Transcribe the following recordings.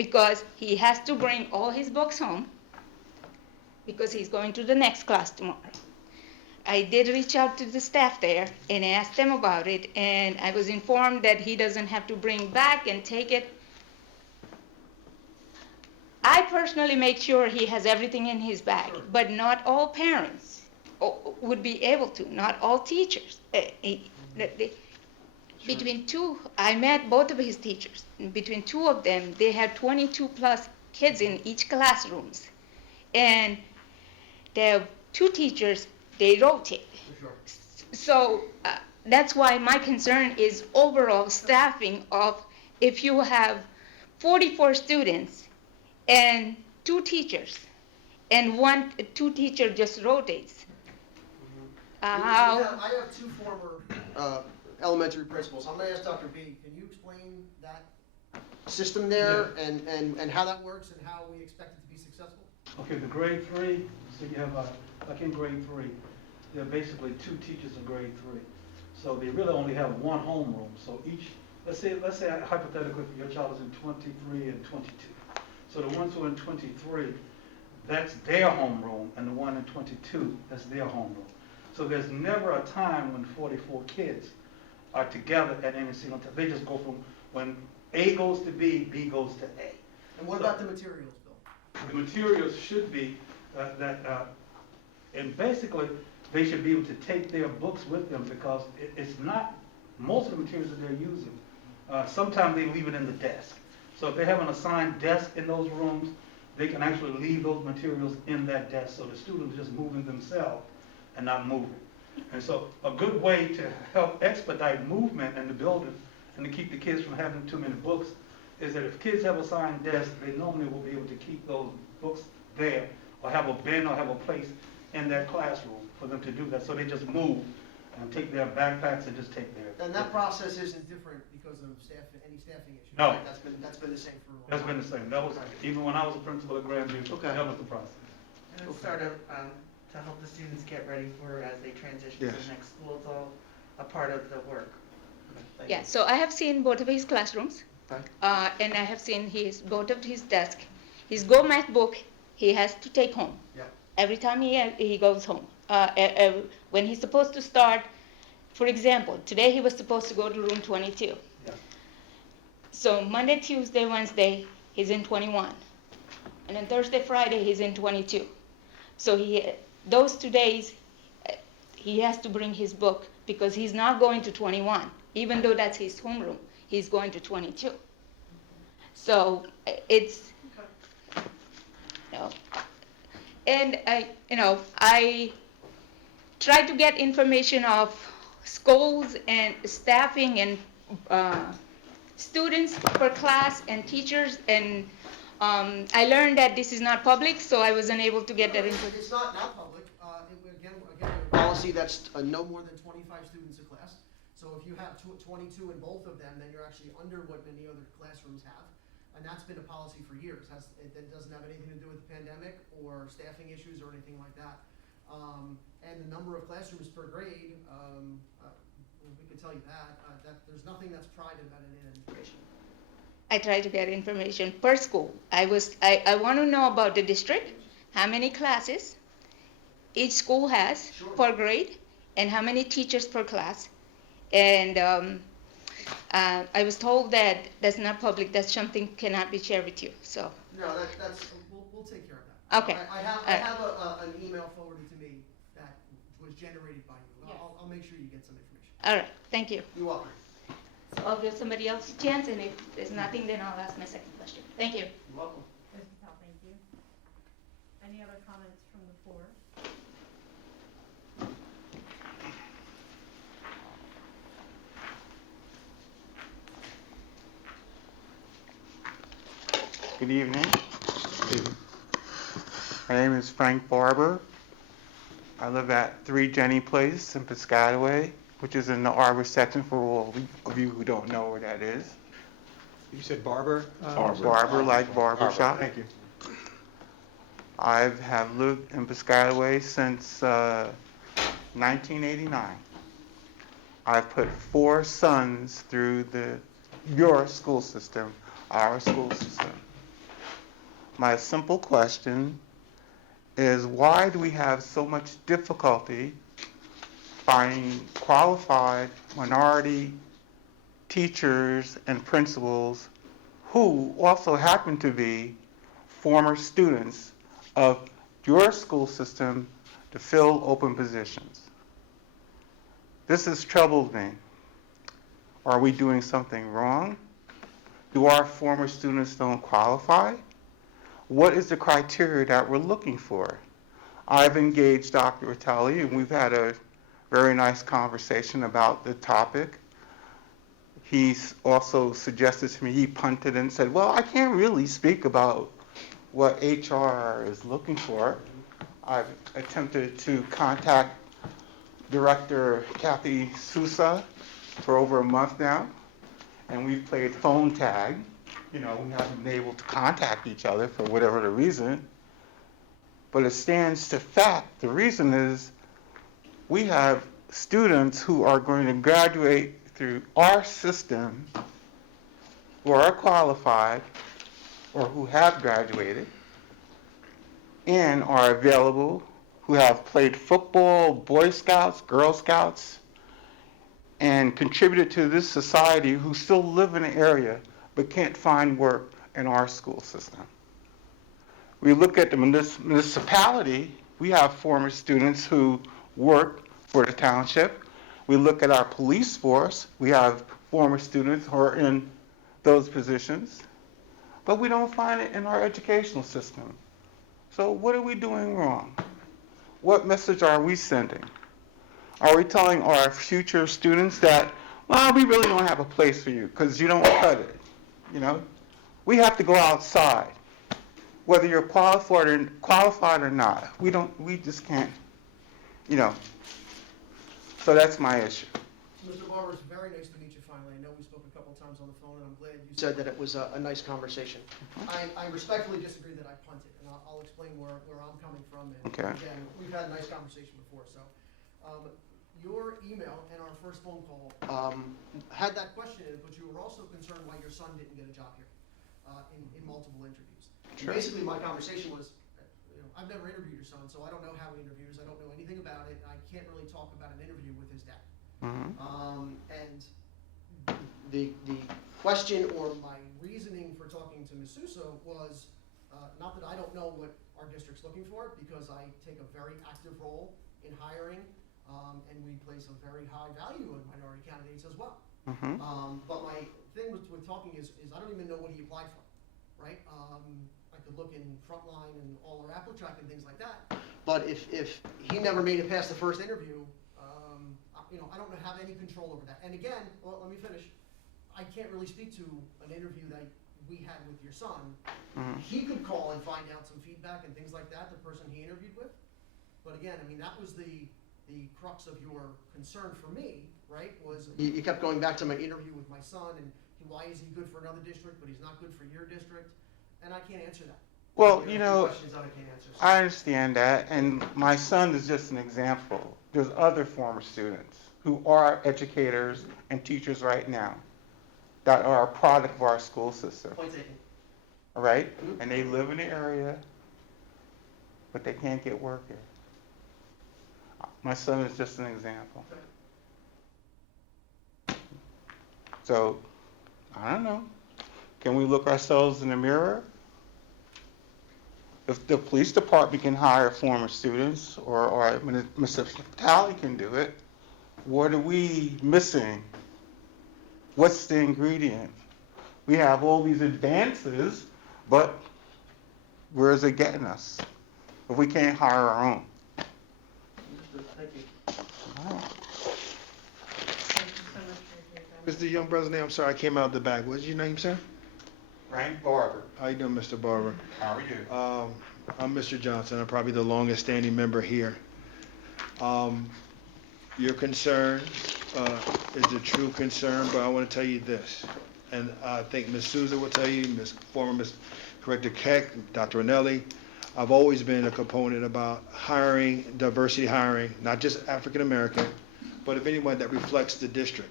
because he has to bring all his books home because he's going to the next class tomorrow. I did reach out to the staff there and asked them about it, and I was informed that he doesn't have to bring back and take it. I personally make sure he has everything in his bag, Sure. but not all parents would be able to, not all teachers. Between two, I met both of his teachers. Between two of them, they had 22 plus kids in each classrooms. And the two teachers, they rotate. For sure. So that's why my concern is overall staffing of if you have 44 students and two teachers and two teacher just rotates. How? I have two former elementary principals. I'm gonna ask Dr. B, can you explain that system there and how that works and how we expect it to be successful? Okay, the grade 3, so you have, like in grade 3, there are basically 2 teachers in grade 3. So they really only have one homeroom. So each, let's say hypothetically your child is in 23 and 22. So the ones who are in 23, that's their homeroom, and the one in 22, that's their homeroom. So there's never a time when 44 kids are together at any single time. They just go from when A goes to B, B goes to A. And what So- about the materials, Bill? The materials should be and basically, they should be able to take their books with them because it's not, most of the materials that they're using, sometimes they leave it in the desk. So if they have an assigned desk in those rooms, they can actually leave those materials in that desk, so the students just moving themselves and not moving. And so a good way to help expedite movement in the building and to keep the kids from having too many books is that if kids have assigned desks, they normally will be able to keep those books there or have a bin or have a place in their classroom for them to do that. So they just move and take their backpacks and just take their. And that process isn't different because of any staffing issues? No. Right? That's been the same for a long time? That's been the same. That was, even when I was a principal at Grandview, Okay. that was the process. And it's sort of to help the students get ready for as they transition to Yes. the next school. It's all a part of the work. Thank Yeah, you. so I have seen both of his classrooms, Okay. and I have seen both of his desk. His Go Math book, he has to take home. Yeah. Every time he goes home. When he's supposed to start, for example, today he was supposed to go to room 22. Yeah. So Monday, Tuesday, Wednesday, he's in 21. And then Thursday, Friday, he's in 22. So those 2 days, he has to bring his book because he's not going to 21. Even though that's his homeroom, he's going to 22. So it's, you know, and I try to get information of schools and staffing and students per class and teachers, and I learned that this is not public, so I wasn't able to get that information. It's not public. Again, we have a policy that's no more than 25 students a class. So if you have 22 in both of them, then you're actually under what many other classrooms have. And that's been a policy for years. It doesn't have anything to do with the pandemic or staffing issues or anything like that. And the number of classrooms per grade, we could tell you that there's nothing that's private about any information. I try to get information per school. I want to know about the district, how many classes each school has Sure. per grade, and how many teachers per class. And I was told that that's not public, that's something cannot be shared with you, so. No, we'll take care of that. Okay. I have an email forwarded to me that was generated by you. Yes. I'll make sure you get some information. All right, thank you. You're welcome. So I'll give somebody else a chance, and if there's nothing, then I'll ask my second question. Thank you. You're welcome. Ms. Patel, thank you. Any other comments from the floor? Good evening. My name is Frank Barber. I live at 3 Jenny Place in Piscataway, which is in the Arbor section for all of you who don't know where that is. You said barber? Barber, like barber shop. Thank you. I have lived in Piscataway since 1989. I've put 4 sons through your school system, our school system. My simple question is, why do we have so much difficulty finding qualified minority teachers and principals who also happen to be former students of your school system to fill open positions? This has troubled me. Are we doing something wrong? Do our former students don't qualify? What is the criteria that we're looking for? I've engaged Dr. Vitale, and we've had a very nice conversation about the topic. He's also suggested to me, he punted and said, well, I can't really speak about what HR is looking for. I've attempted to contact Director Kathy Sousa for over a month now, and we've played phone tag. We haven't been able to contact each other for whatever the reason. But it stands to fact, the reason is we have students who are going to graduate through our system who are qualified or who have graduated and are available, who have played football, Boy Scouts, Girl Scouts, and contributed to this society, who still live in the area but can't find work in our school system. We look at the municipality, we have former students who work for the township. We look at our police force, we have former students who are in those positions, but we don't find it in our educational system. So what are we doing wrong? What message are we sending? Are we telling our future students that, well, we really don't have a place for you because you don't cut it? We have to go outside, whether you're qualified or not. We just can't, So that's my issue. Mr. Barber, it's very nice to meet you finally. I know we spoke a couple times on the phone, and I'm glad you said that it was a nice conversation. I respectfully disagree that I punted, and I'll explain where I'm coming from. And Okay. again, we've had a nice conversation before, so. Your email and our first phone call had that question in it, but you were also concerned why your son didn't get a job here in multiple interviews. Sure. Basically, my conversation was, I've never interviewed your son, so I don't know how he interviews. I don't know anything about it. I can't really talk about an interview with his dad. And the question or my reasoning for talking to Ms. Suso was not that I don't know what our district's looking for, because I take a very active role in hiring, and we place a very high value on minority candidates as well. But my thing with talking is I don't even know what he applied for, right? I could look in Frontline and all our Apple Track and things like that. But if he never made it past the first interview, I don't have any control over that. And again, well, let me finish. I can't really speak to an interview that we had with your son. He could call and find out some feedback and things like that, the person he interviewed with. But again, that was the crux of your concern for me, right? Was you kept going back to my interview with my son, and why is he good for another district, but he's not good for your district? And I can't answer that. Well, Questions that I can't answer. So. I understand that, and my son is just an example. There's other former students who are educators and teachers right now that are a product of our school system, Point taken. all right? And they live in the area, but they can't get work here. My son is just an example. So, I don't know. Can we look ourselves in the mirror? If the police department can hire former students, or Mr. Talley can do it, what are we missing? What's the ingredient? We have all these advances, but where is it getting us if we can't hire our own? Thank you. All right. Thank you so much for your time. Mr. Young brother's name, I'm sorry, I came out the back. What's your name, sir? Frank Barber, How you doing, Mr. Barber? how are you? I'm Mr. Johnson. I'm probably the longest standing member here. Your concern is a true concern, but I want to tell you this. And I think Ms. Souza will tell you, former Ms. Director Keck, Dr. Anelli, I've always been a component about hiring, diversity hiring, not just African American, but of anyone that reflects the district.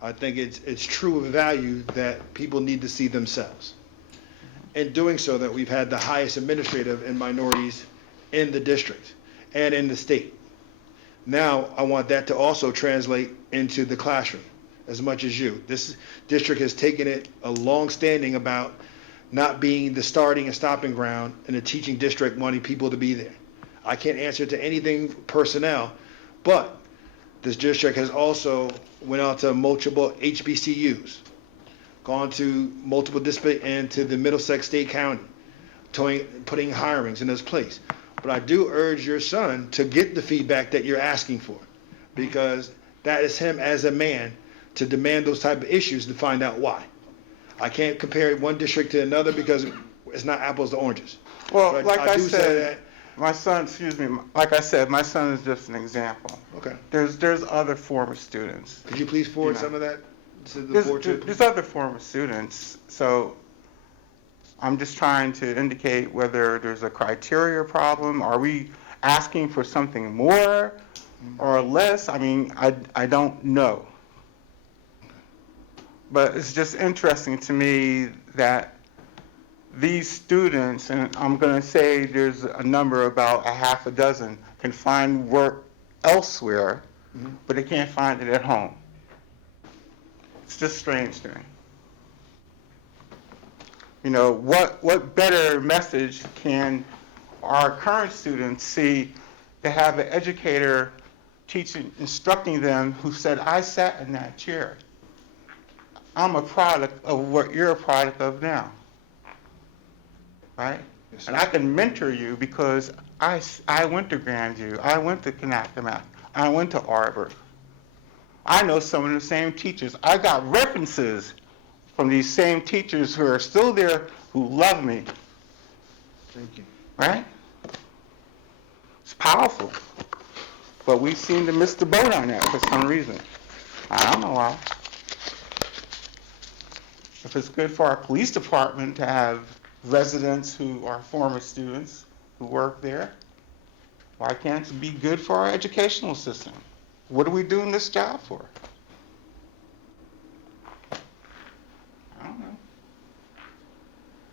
I think it's true of value that people need to see themselves. in doing so that we've had the highest administrative and minorities in the district and in the state. Now, I want that to also translate into the classroom as much as you. This district has taken it a long standing about not being the starting and stopping ground in a teaching district wanting people to be there. I can't answer to anything personnel, but this district has also went out to multiple HBCUs, gone to multiple districts and to the Middlesex State County, putting hirings in this place. But I do urge your son to get the feedback that you're asking for, because that is him as a man to demand those type of issues to find out why. I can't compare one district to another because it's not apples to oranges. Well, But like I do say said, my son, excuse me, like I said, my son is just an example. Okay. There's other former students. Could you please forward Yeah. some of that to the There's, board? too? there's other former students, so I'm just trying to indicate whether there's a criteria problem. Are we asking for something more or less? I mean, I don't know. But it's just interesting to me that these students, and I'm going to say there's a number about a half a dozen, can find work elsewhere, but they can't find it at home. It's just strange to me. You know, what better message can our current students see to have an educator instructing them who said, I sat in that chair. I'm a product of what you're a product of now. Right? Yes, And sir. I can mentor you because I went to Grandview, I went to Kanakamak, I went to Arbor. I know some of the same teachers. I got references from these same teachers who are still there, who love me, Thank you. right? It's powerful. But we seem to miss the boat on that for some reason. I don't know why. If it's good for our police department to have residents who are former students who work there, why can't it be good for our educational system? What are we doing this job for? I don't know.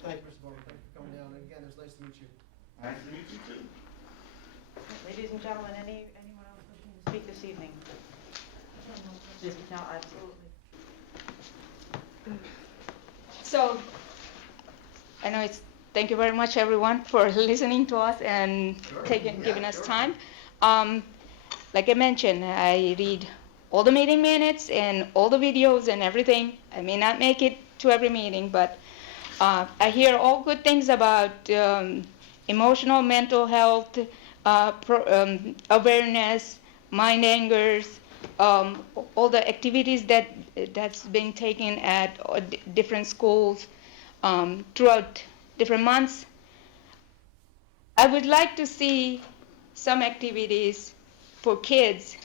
Thank you, Mr. Bowman, thank you for coming down, and again, it's nice to meet you. Nice to meet you too. Ladies and gentlemen, anyone else wishing to speak this evening? No, absolutely. So, I know thank you very much, everyone, for listening to us and giving us time. Like I mentioned, I read all the meeting minutes and all the videos and everything. I may not make it to every meeting, but I hear all good things about emotional, mental health, awareness, mind angers, all the activities that's being taken at different schools throughout different months. I would like to see some activities for kids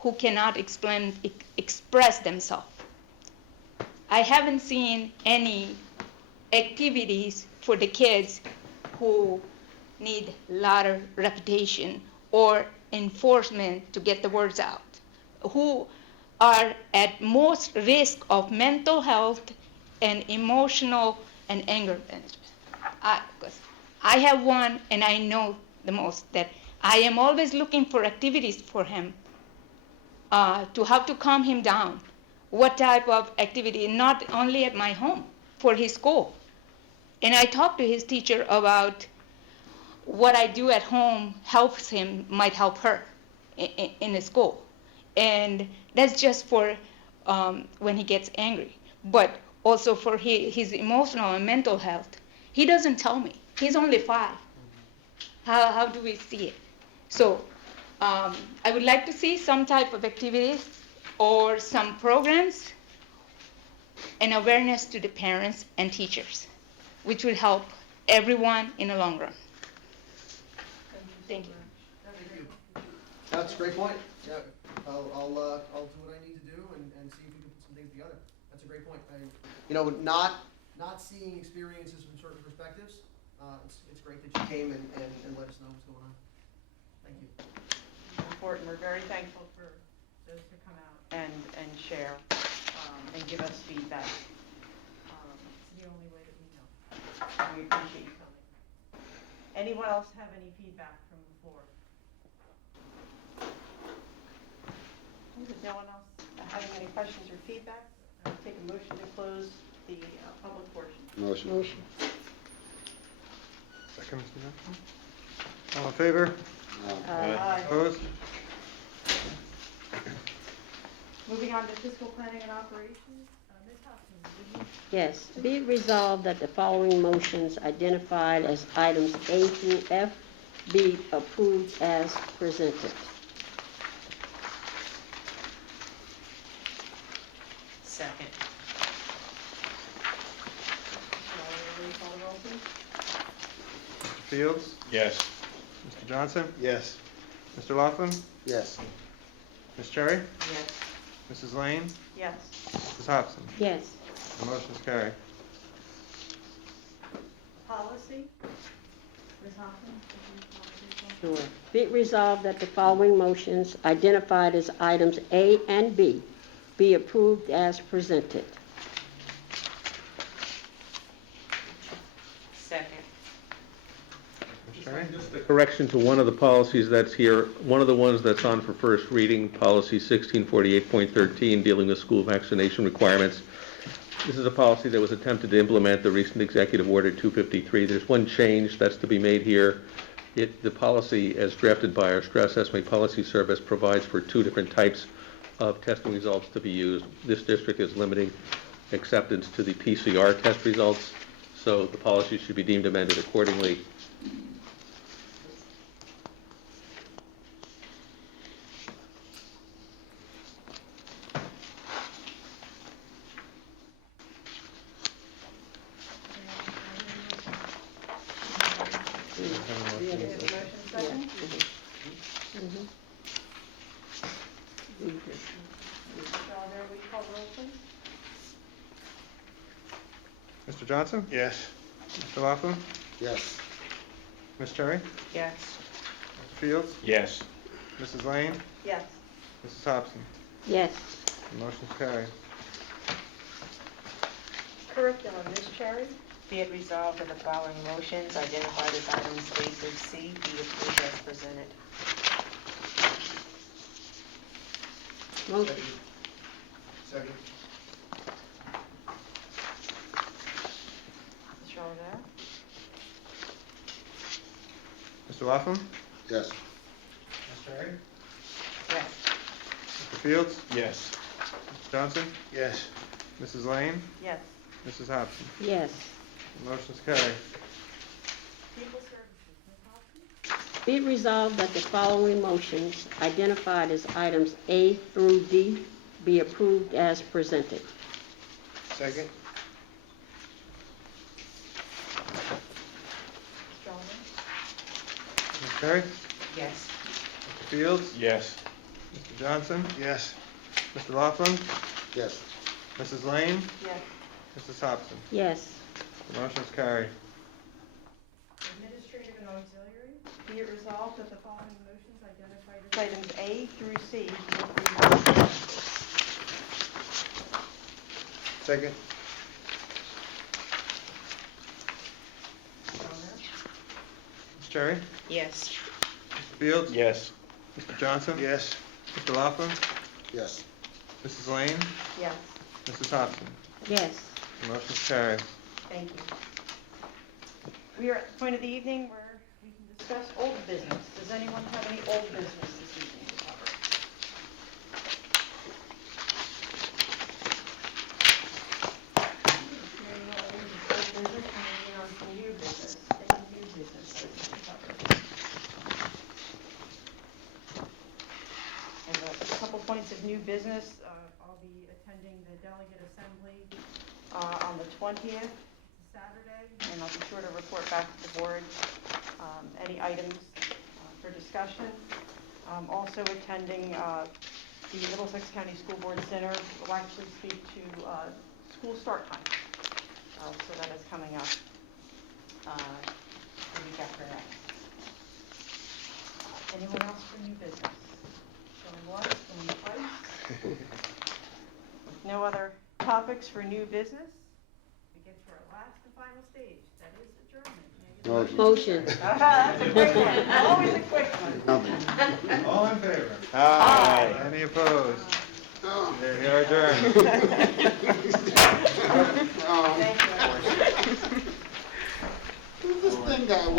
who cannot express themselves. I haven't seen any activities for the kids who need a lot of repetition or enforcement to get the words out, who are at most risk of mental health and emotional and anger management. Because I have one, and I know the most, that I am always looking for activities for him to how to calm him down. What type of activity, not only at my home, for his school. And I talked to his teacher about what I do at home helps him, might help her in the school. And that's just for when he gets angry, but also for his emotional and mental health. He doesn't tell me. He's only 5. How do we see it? So I would like to see some type of activities or some programs and awareness to the parents and teachers, which will help everyone in the long run. Thank you. That's a great point, yeah, I'll do what I need to do and see if we can put some things together. That's a great point. Not seeing experiences from certain perspectives, it's great that you came and let us know what's going on. Thank you. It's important. We're very thankful for those who come out and share and give us feedback. It's the only way that we know. We appreciate you coming. Anyone else have any feedback from the floor? With no one else having any questions or feedback, I'll take a motion to close the public portion. Motion. Second, Mr. Johnson? All in favor? Aye. Opposed? Moving on to fiscal planning and operations, Ms. Hopkins, would you? Yes, be it resolved that the following motions identified as items A through F be approved as presented. Second. Will you call the roll, please? Mr. Fields? Yes. Mr. Johnson? Yes. Mr. Laughlin? Yes. Ms. Cherry? Yes. Mrs. Lane? Yes. Mrs. Hobson? Yes. The motion is carried. Policy? Ms. Hopkins, would you call the roll? Sure. Be it resolved that the following motions identified as items A and B be approved as presented. Second. Ms. Cherry? Just a correction to one of the policies that's here, one of the ones that's on for first reading, policy 1648.13, dealing with school vaccination requirements. This is a policy that was attempted to implement the recent Executive Order 253. There's one change that's to be made here. The policy, as drafted by our Stress Esme Policy Service, provides for two different types of testing results to be used. This district is limiting acceptance to the PCR test results, so the policy should be deemed amended accordingly. We have a motion second? Mr. Oliver, will you call the roll, please? Mr. Johnson? Yes. Mr. Laughlin? Yes. Ms. Cherry? Yes. Mr. Fields? Yes. Mrs. Lane? Yes. Mrs. Hobson? Yes. The motion is carried. Curriculum, Ms. Cherry? Be it resolved that the following motions identified as items A through C be approved as presented. Motion. Second. Mr. Oliver? Mr. Laughlin? Yes. Ms. Cherry? Yes. Mr. Fields? Yes. Mr. Johnson? Yes. Mrs. Lane? Yes. Mrs. Hobson? Yes. The motion is carried. People services, Ms. Hopkins? Be it resolved that the following motions identified as items A through D be approved as presented. Second. Mr. Oliver? Ms. Cherry? Yes. Mr. Fields? Yes. Mr. Johnson? Yes. Mr. Laughlin? Yes. Mrs. Lane? Yes. Mrs. Hobson? Yes. The motion is carried. Administrative and auxiliary, be it resolved that the following motions identified as items A through C be approved. Second. Mr. Oliver? Ms. Cherry? Yes. Mr. Fields? Yes. Mr. Johnson? Yes. Mr. Laughlin? Yes. Mrs. Lane? Yes. Mrs. Hobson? Yes. The motion is carried. Thank you. We are at the point of the evening where we can discuss old business. Does anyone have any old business this evening to cover? Hearing no old business, moving on to new business. Any new business items to cover? I have a couple points of new business. I'll be attending the delegate assembly on the 20th. It's a Saturday, and I'll be sure to report back to the board any items for discussion. Also attending the Middlesex County School Board Center will actually speak to school start time. So that is coming up the week after next. Anyone else for new business? Going once, going twice? With no other topics for new business, we get to our last and final statement. stage. That is adjournment. Motion. Motion. That's a quick one, always a quick one. Nothing. All in favor? Aye. Any opposed? They are adjourned.